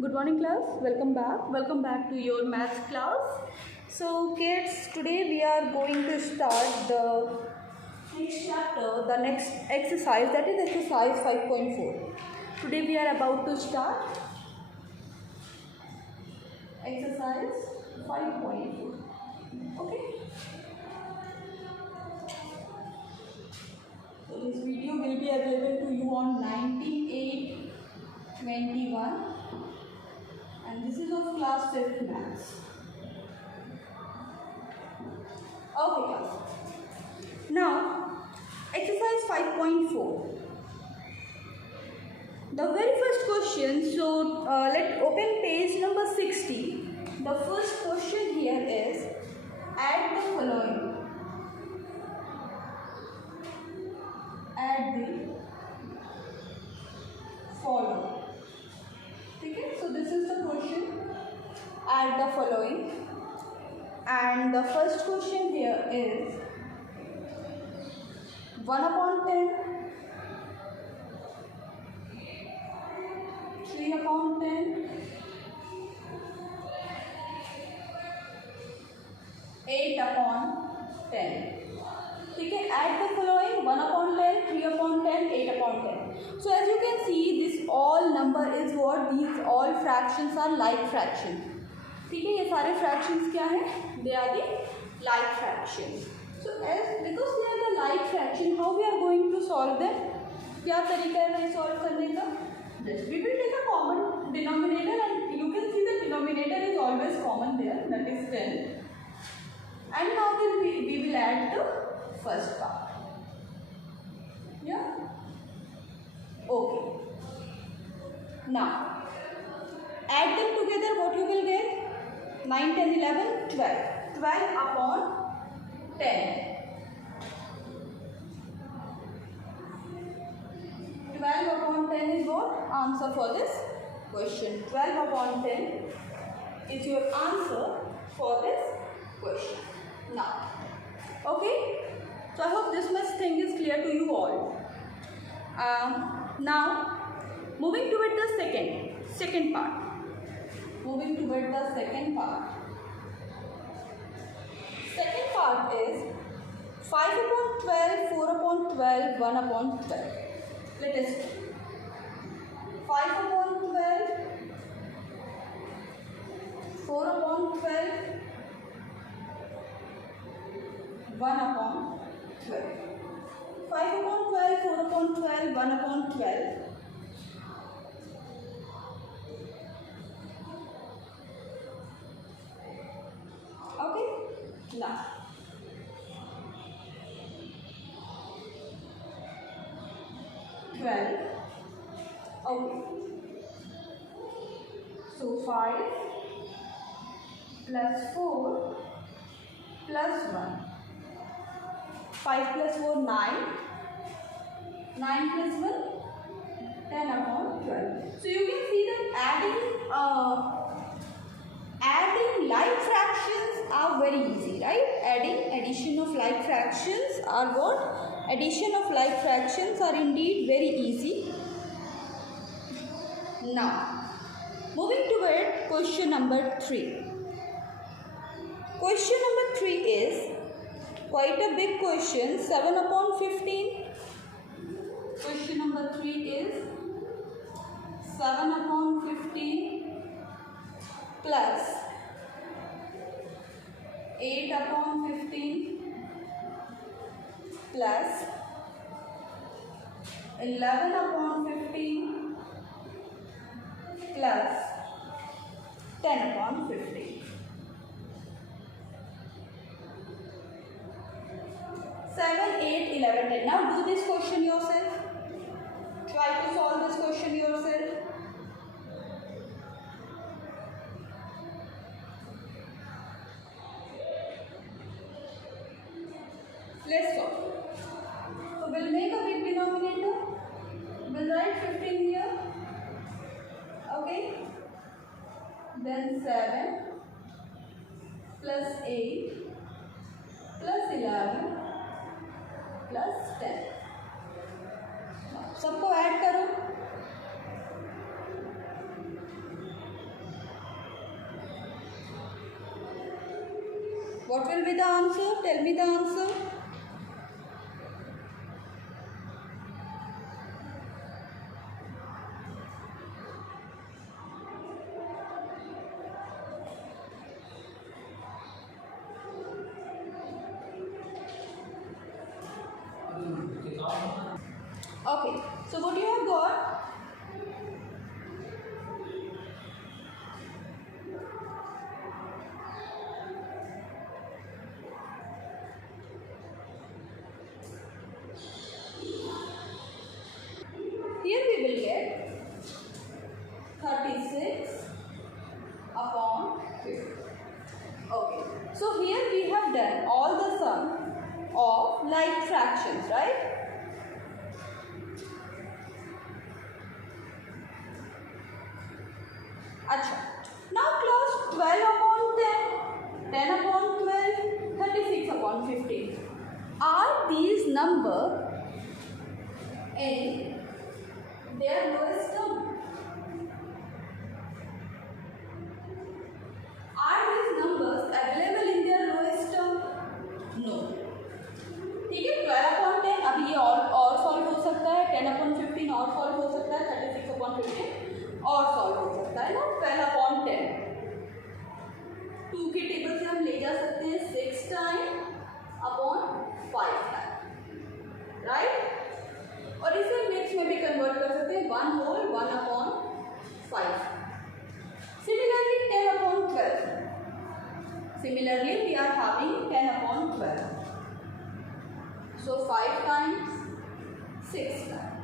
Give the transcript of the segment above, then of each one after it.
Good morning class, welcome back to your maths class. So kids, today we are going to start the next chapter, the next exercise, that is exercise 5.4. Today we are about to start exercise 5.4. Okay. So this video will be available to you on 19/8/21 and this is of class 5th maths. Okay class. Now exercise 5.4. The very first question, so let's open page number 60. The first question here is add the following. Add the following. Okay, so this is the question. Add the following. And the first question here is 1/10, 3/10, 8/10. ठीक है, add the following 1/10, 3/10, 8/10. So as you can see, this all number is what? These all fractions are like fraction. ठीक है, ये सारे fractions क्या हैं? They are the like fractions. So as because they are the like fraction, how we are going to solve them? क्या तरीका है इन्हें solve करने का? Just we will take a common denominator and you can see the denominator is always common there, that is 10. And now we will add the first part. Yeah. Okay. Now add them together. What you will get? 9, 10, 11, 12. 12/10. 12/10 is what? Answer for this question. 12/10 is your answer for this question. Now, okay. So I hope this much thing is clear to you all. Now, moving toward the second part. Moving toward the second part. Second part is 5/12, 4/12, 1/12. Let us see. 5/12, 4/12, 1/12. 5/12, 4/12, 1/12. Okay. Now, okay. So 5 plus 4 plus 1. 5 plus 4, 9. 9 plus 1, 10/12. So you can see that adding like fractions are very easy, right? Addition of like fractions are what? Addition of like fractions are indeed very easy. Now, moving toward question number 3. Question number 3 is quite a big question. 7/15. Question number 3 is 7/15 plus 8/15 plus 11/15 plus 10/15. 7, 8, 11, 10. Now do this question yourself. Try to solve this question yourself. Let's solve. So we'll make a big denominator. We'll write 15 here. Okay. Then 7 plus 8 plus 11 plus 10. सबको add करो. What will be the answer? Tell me the answer. Okay, so what you have got? Here we will get 36 upon 50. Okay, so here we have done all the sum of like fractions, right? Acha. Now class 12 upon 10, 10 upon 12, 36 upon 15. Are these numbers in their lowest term? Are these numbers available in their lowest term? No. ठीक है, 12 upon 10 अभी ये और solve हो सकता है, 10 upon 15 और solve हो सकता है, 36 upon 15 और सॉल्व हो सकता है ना, 12 upon 10 2 के टेबल से हम ले जा सकते हैं 6 टाइम अपॉन 5 टाइम, राइट? और इसे मिक्स में भी कन्वर्ट कर सकते हैं 1 whole 1 upon 5. Similarly 10 upon 12. Similarly we are having 10 upon 12. So 5 times 6 times.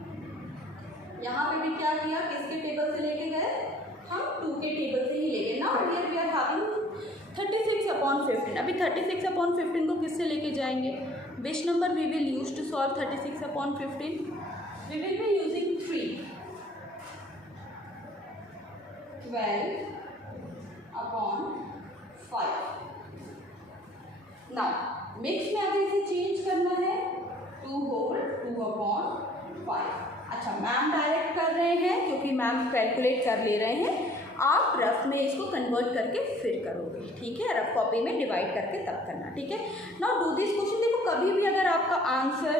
यहाँ पे भी क्या किया, किसके टेबल से लेके गए? हम 2 के टेबल से ही ले गए. Now here we are having 36 upon 15. अभी 36 upon 15 को किससे लेके जाएंगे? Which number we will use to solve 36 upon 15? We will be using 3. 12 upon 5. Now mix में अगर इसे चेंज करना है 2 होल 2 अपॉन 5. अच्छा, मैम डायरेक्ट कर रहे हैं क्योंकि मैम कैलकुलेट कर ले रहे हैं. आप रफ में इसको कन्वर्ट करके फिर करोगे, ठीक है? रफ कॉपी में डिवाइड करके तब करना, ठीक है? Now do this question. देखो, कभी भी अगर आपका आंसर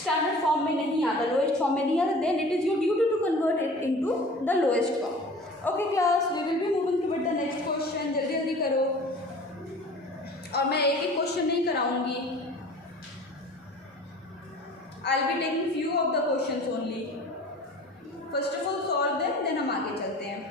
स्टैंडर्ड फॉर्म में नहीं आता, लोएस्ट फॉर्म में नहीं आता, then it is your duty to convert it into the lowest form. Okay class, we will be moving toward the next question. जल्दी जल्दी करो, और मैं एक एक क्वेश्चन नहीं कराऊंगी. I will be taking few of the questions only. First of all solve them, then हम आगे चलते हैं.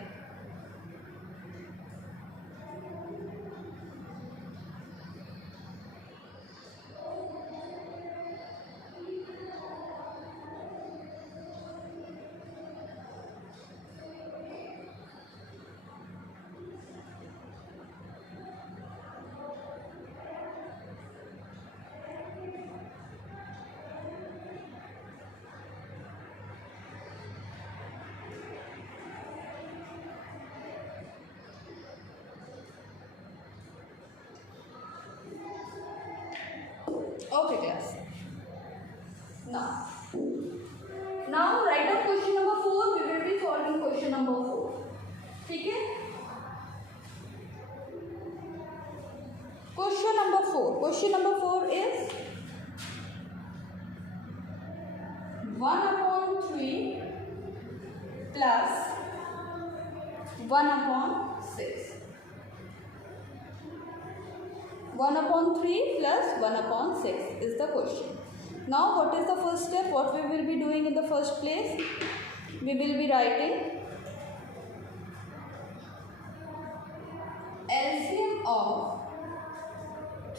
Okay class. Now write down question number 4. We will be solving question number 4. ठीक है? Question number 4. Question number 4 is 1 upon 3 plus 1 upon 6. 1 upon 3 plus 1 upon 6 is the question. Now what is the first step? What we will be doing in the first place? We will be writing LCM of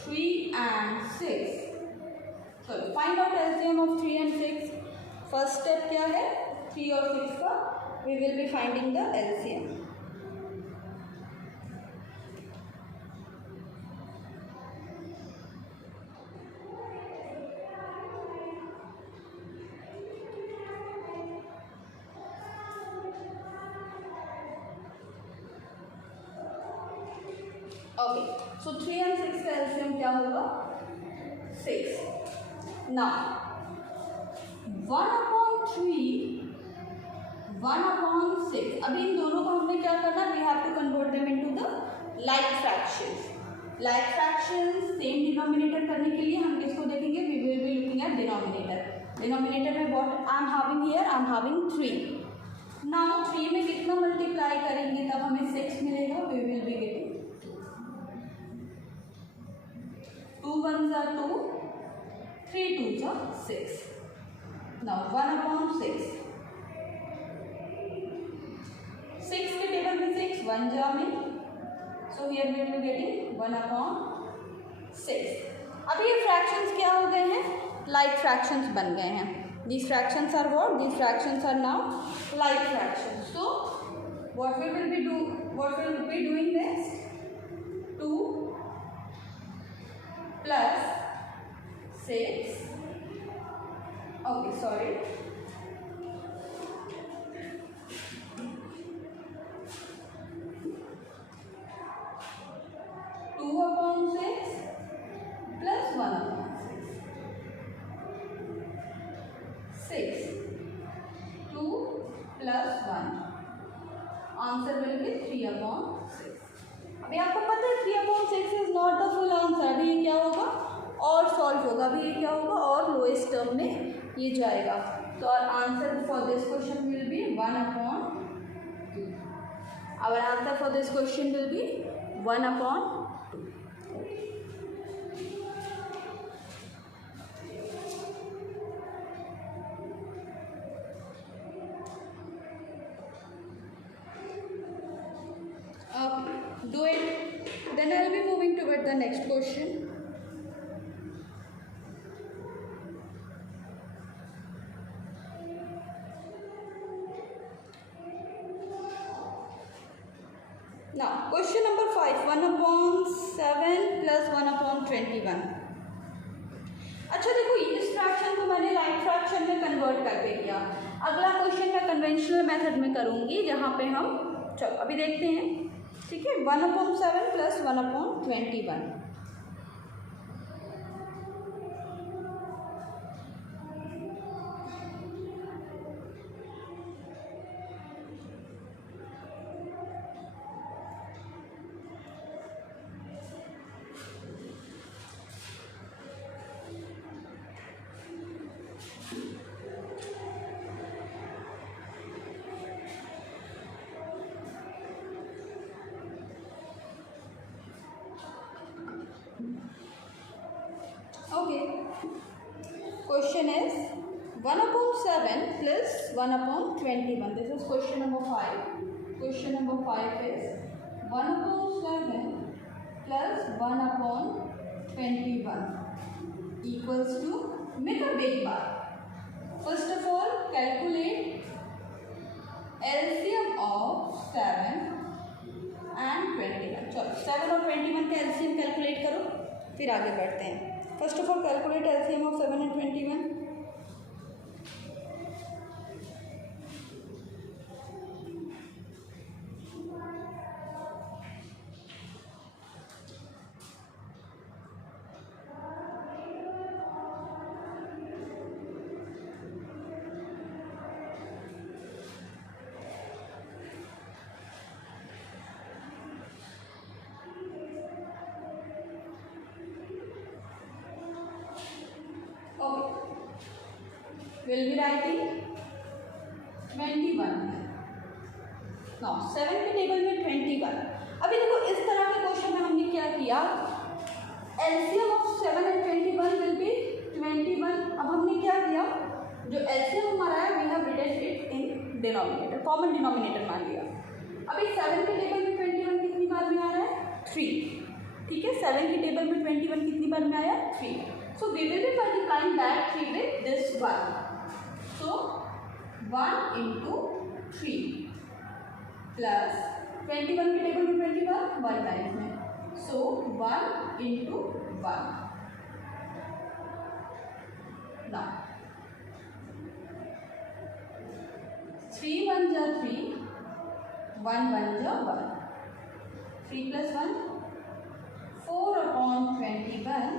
3 and 6. So find out LCM of 3 and 6. First step क्या है? 3 और 6 का we will be finding the LCM. Okay, so 3 and 6 का LCM क्या होगा? 6. Now 1 upon 3, 1 upon 6. अभी इन दोनों को हमने क्या करना? We have to convert them into the like fractions. Like fraction same denominator करने के लिए हम किसको देखेंगे, we will be looking at denominator. Denominator में what I am having here, I am having 3। Now 3 में कितना मल्टीप्लाई करेंगे तब हमें 6 मिलेगा, we will be getting 2 1s are 2, 3 2s are 6। now 1/6, 6 के टेबल में 6 1 जा में, so here we will be getting 1/6। अब ये फ्रैक्शंस क्या हो गए हैं, लाइक फ्रैक्शंस बन गए हैं। these fractions are what, these fractions are now like fractions। so what we will be doing next, 2 plus 6, okay sorry, 2/6 plus 1/6, 6, 2 plus 1, answer will be 3/6। अभी आपको पता है 3/6 is not the full answer, अभी ये क्या होगा और सॉल्व होगा, अभी ये क्या होगा और लोएस्ट टर्म में ये जाएगा। तो our answer for this question will be 1/2। Our answer for this question will be 1/2। Do it, then I will be moving toward the next question. Now question number 5, 1/7 plus 1/21। अच्छा देखो इस fraction को मैंने like fraction में convert करके किया। अगला question मैं कन्वेंशनल मेथड में करूँगी जहाँ पे हम, चलो अभी देखते हैं, ठीक है। 1/7 plus 1/21। Okay, question is 1/7 plus 1/21. This is question number 5. Question number 5 is 1/7 plus 1/21 equals to, make a big bar. First of all, calculate LCM of 7 and 21. चलो 7 और 21 का LCM कैलकुलेट करो, फिर आगे बढ़ते हैं। First of all, calculate LCM of 7 and 21. Will be writing 21। now 7 के table में 21। अभी देखो इस तरह के क्वेश्चन में हमने क्या किया, LCM of 7 and 21 will be 21। अब हमने क्या किया, जो LCM हमारा है we have written it in denominator, common denominator मान लिया। अभी 7 के टेबल में 21 कितनी बार में आ रहा है, 3, ठीक है। 7 के टेबल में 21 कितनी बार में आया, 3। so we will be multiplying that 3 with this 1। so 1 into 3 plus 21 के टेबल में 21 1 टाइम्स में, so 1 into 1। now 3 1 जा 3, 1 1 जा 1, 3 plus 1 4/21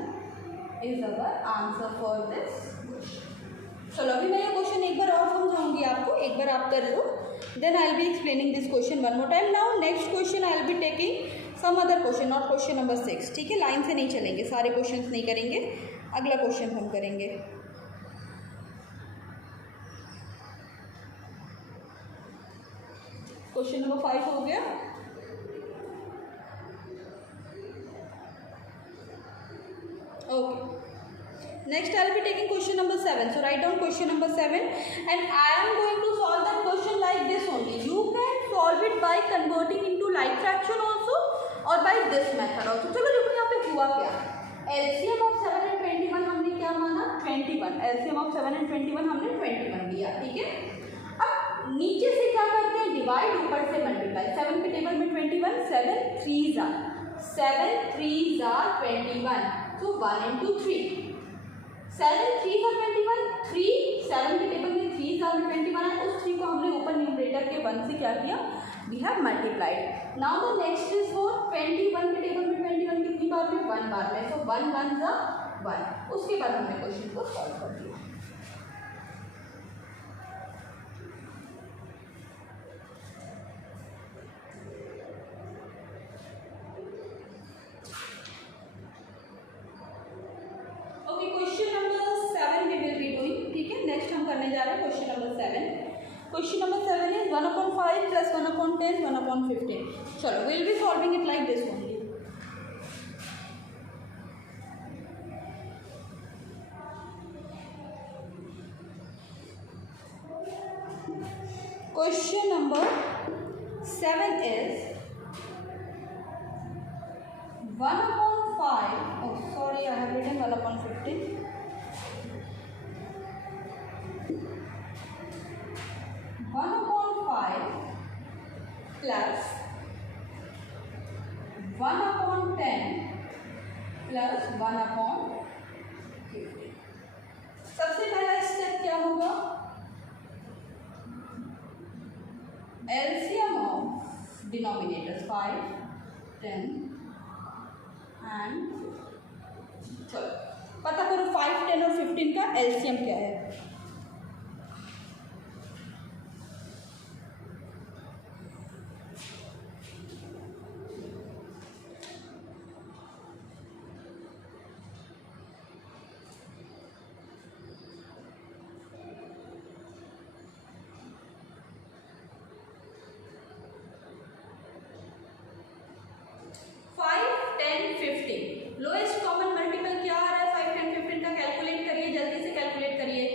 is our answer for this question। चलो अभी मैं ये क्वेश्चन एक बार और समझाऊंगी आपको, एक बार आप कर लो। Then I will be explaining this question one more time. Now next question I will be taking some other question, not question number 6. ठीक है, लाइन से नहीं चलेंगे, सारे क्वेश्चंस नहीं करेंगे, अगला क्वेश्चन हम करेंगे. क्वेश्चन नंबर 5 हो गया. Okay. Next I will be taking question number 7. So write down question number 7 and I am going to solve that question like this only. You can solve it by converting into like fraction also or by this method also. चलो देखो यहाँ पे हुआ क्या. LCM of 7 and 21 हमने क्या माना? 21. LCM of 7 and 21 हमने 21 लिया. ठीक है. अब नीचे से क्या करते हैं? डिवाइड, ऊपर से मल्टीप्लाई. 7 के टेबल में 21, 7 3s are 21. So 1 into 3. 7 3s are 21. 3 7 के टेबल में 3s are 21 है. उस 3 को हमने ऊपर न्यूमरेटर के 1 से क्या किया? We have multiplied. Now the next is for 21 के टेबल में 21 कितनी बार में? 1 बार में. So 1 1s are 1. उसके बाद हमने क्वेश्चन को सॉल्व कर दिया. करने जा रहे हैं question number 7. Question number 7 is 1/5 plus 1/10 1/15. चलो will be solving it like this only. Question number 7 is 1/5. Oh sorry, I have written 1/15. 1/5 plus 1/10 plus 1/15. सबसे पहला स्टेप क्या होगा? LCM of denominators 5, 10 and चलो पता करो 5, 10 और 15 का LCM क्या है. लोएस्ट कॉमन मल्टीपल क्या आ रहा है? 5, 10, 15 का कैलकुलेट करिए, जल्दी से कैलकुलेट करिए.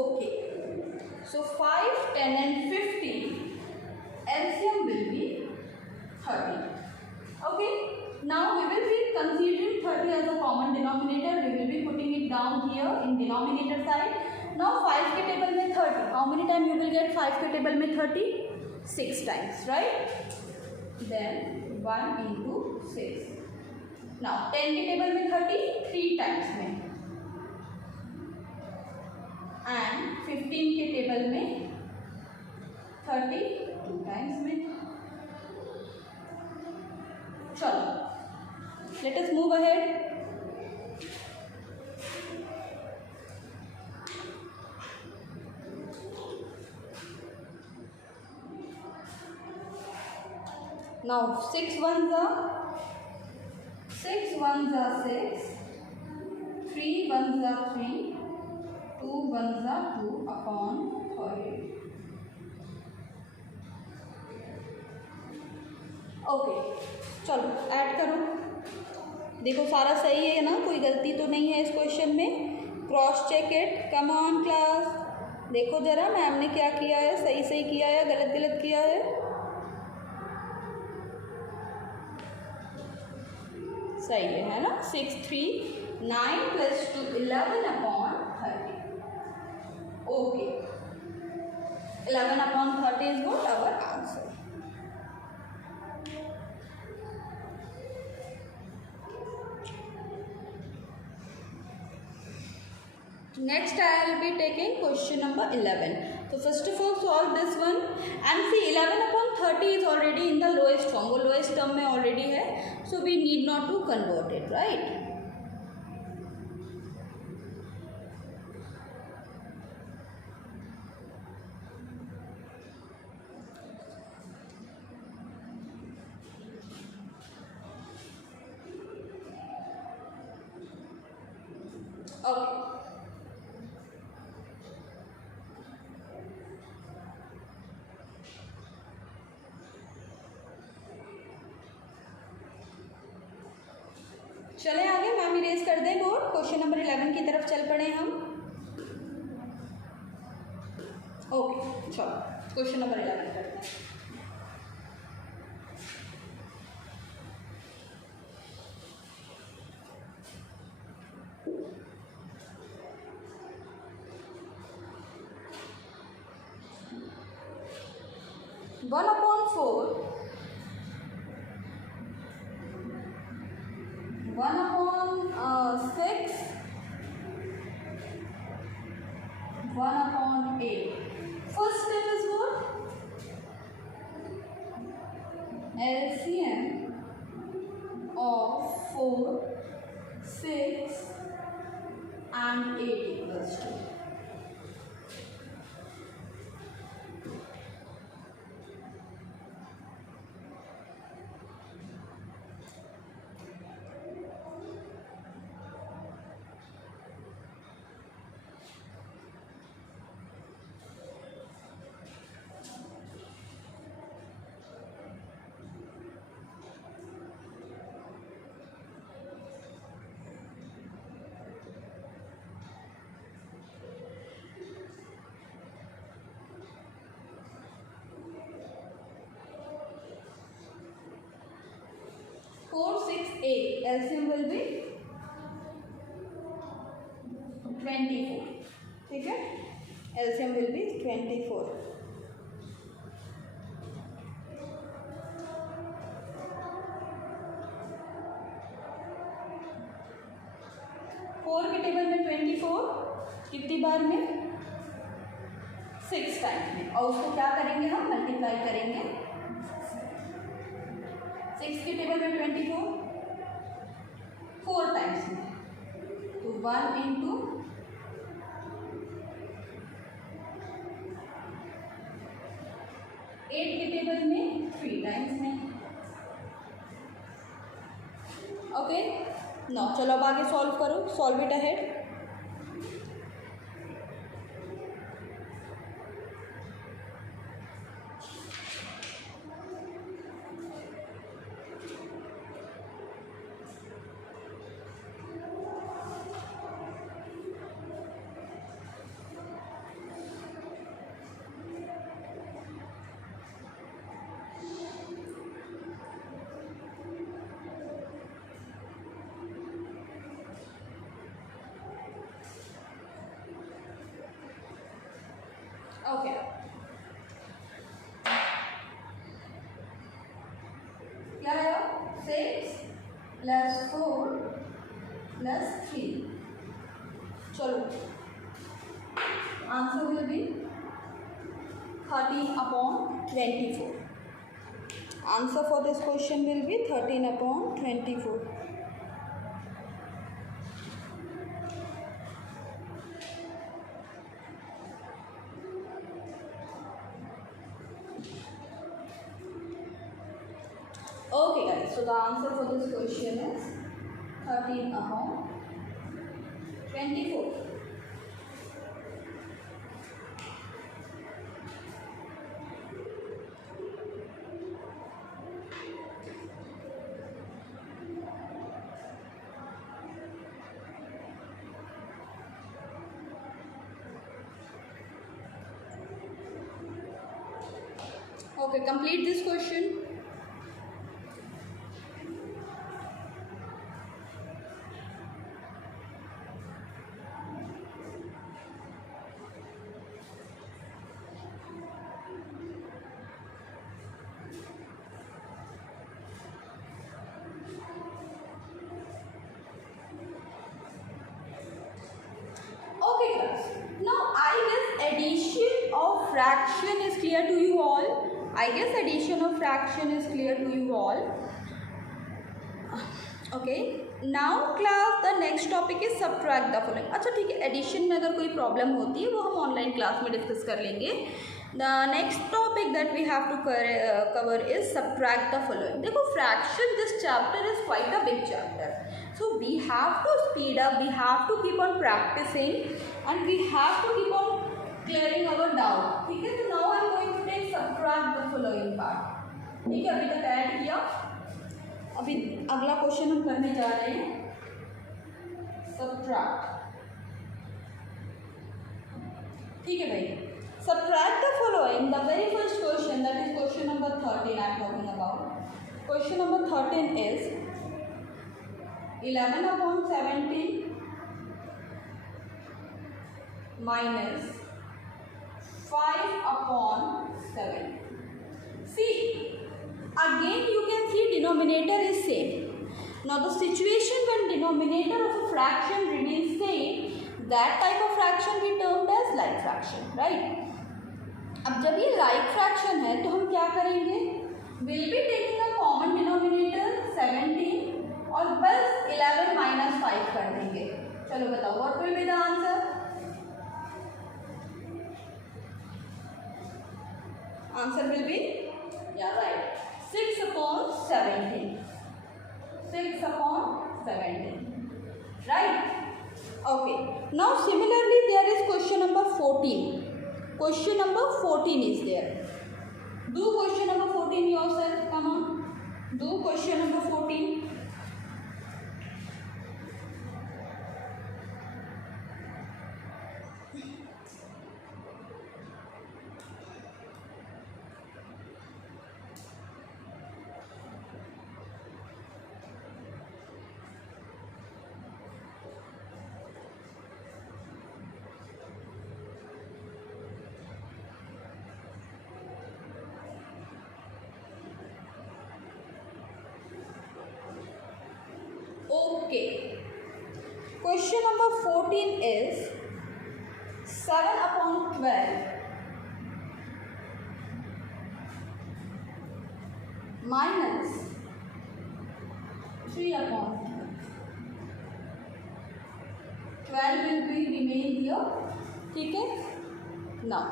Okay, so 5, 10 and 15 LCM will be 30. Okay, now we will be considering 30 as a common denominator. We will be putting it down here in denominator side. Now 5 के table में 30. How many times you will get 5 के table में 30? 6 times, right? Then 1 into 6. Now 10 के table में 30 3 times में. And 15 के table में 30 2 times में. चलो let us move ahead. Now 6 1s are 6, 3 1s are 3, 2 1s are 2 upon 30. Okay चलो ऐड करो. देखो सारा सही है ना, कोई गलती तो नहीं है इस क्वेश्चन में. Cross check it. Come on class, देखो जरा मैम ने क्या किया है, सही सही किया है, गलत गलत किया है. सही है ना. 6 3 9 plus 2 11 upon 30. Okay 11/30 is what our answer. Next I will be taking question number 11. So first of all solve this one and see 11/30 is already in the lowest form. वो lowest term में already है. So we need not to convert it, right? Okay. चले आगे, ma'am erase कर दें board. Question number 11 की तरफ चल पड़े हम. ओके चलो क्वेश्चन नंबर 11 करते हैं. One upon 6, 1/8. First step is what? LCM of 4, 6 and 8 equals to. LCM will be 24. ठीक है, LCM will be 24. फोर के टेबल में 24 कितनी बार में? 6 टाइम में. और उसको क्या करेंगे हम? मल्टीप्लाई करेंगे. 6 के टेबल में 24 4 टाइम्स में, तो 1 इंटू 8 के टेबल में 3 टाइम्स में. ओके नो, चलो अब आगे सॉल्व करो. Solve it ahead. ओके क्या है? 6 + 4 + 3. चलो answer will be 13/24. Answer for this question will B 13/24. Okay guys, so the answer for this question is 13/24. Okay, complete this question. clear to you all? I guess addition of fraction is clear to you all. Okay, now class the next topic is subtract the following. अच्छा ठीक है, addition में अगर कोई problem होती है वो हम ऑनलाइन क्लास में डिस्कस कर लेंगे. The next topic that we have to cover is subtract the following. देखो fraction, this chapter is quite a big chapter, so we have to speed up, we have to keep on practicing and we have to keep on clearing our doubt. ठीक है, तो now I am going to take subtract the following part. ठीक है, अभी तक add किया. अभी अगला क्वेश्चन हम करने जा रहे हैं सब्ट्रैक्ट. ठीक है भाई, subtract the following. The very first question, that is question number 13 I am talking about. Question number 13 is 11/17 minus 5/7. See, again you can see denominator is same. Now the situation when denominator of a fraction remains same, that type of fraction we termed as like fraction, right? अब जब ये like fraction है तो हम क्या करेंगे? We'll be taking a common denominator 17 और बस 11 minus 5 कर देंगे. चलो बताओ, what will be the answer? Answer will be, yeah, right, 6/17. 6/17. Right? Okay. Now similarly there is question number 14. Question number 14 is there. Do question number 14 yourself. Come on. Do question number 14. Okay. Question number 14 is 7/12 minus 3/12. 12 will be remain here. ठीक है. Now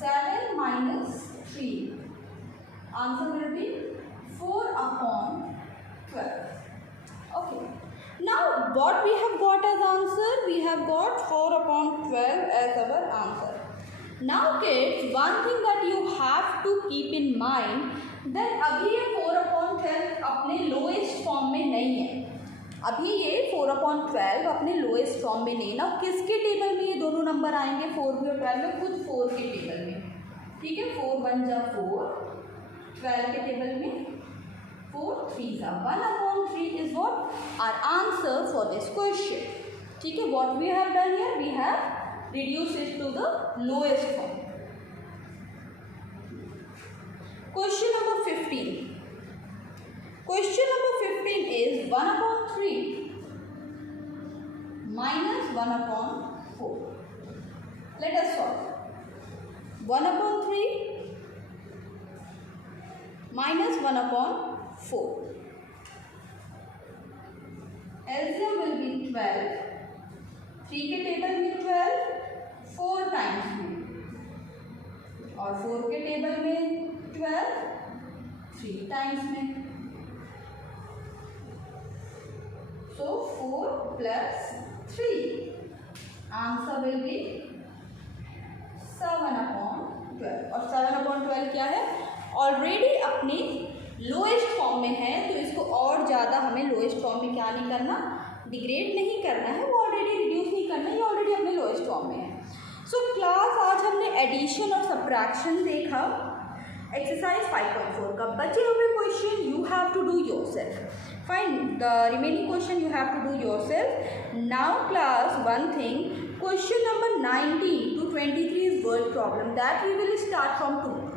7 minus 3. Answer will be 4/12. Okay. Now what we have got as answer? We have got 4/12 as our answer. Now kids, one thing that you have to keep in mind that अभी ये 4/12 अपने lowest form में नहीं है. अभी ये 4/12 अपने lowest form में नहीं ना. किसके टेबल में ये दोनों नंबर आएंगे? 4 भी और 12 में, खुद 4 के टेबल में. ठीक है, 4 1 जा 4, 12 के टेबल में 4 3 जा 1/3 is what our answer for this question. ठीक है, what we have done here, we have reduced it to the lowest form. Question number 15. Question number 15 is 1/3 minus 1/4. Let us solve. 1/3 minus 1/4. LCM will be 12. 3 के table में 12, 4 times में, और 4 के table में 12, 3 times में. So 4 plus 3. Answer will be 7/12. और 7/12 क्या है? ऑलरेडी अपनी लोएस्ट फॉर्म में है, तो इसको और ज़्यादा हमें लोएस्ट फॉर्म में क्या नहीं करना, डिग्रेड नहीं करना है, वो ऑलरेडी रिड्यूस नहीं करना है, ये ऑलरेडी अपने लोएस्ट फॉर्म में है. सो क्लास आज हमने एडिशन और सब्ट्रैक्शन देखा. एक्सरसाइज 5.4 का बचे हुए question you have to do yourself. Fine, the remaining question you have to do yourself. Now class one thing, question number 19 to 23 is word problem that we will start from tomorrow.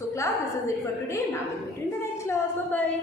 So class, this is it for today. Now we will meet in the next class. Bye bye.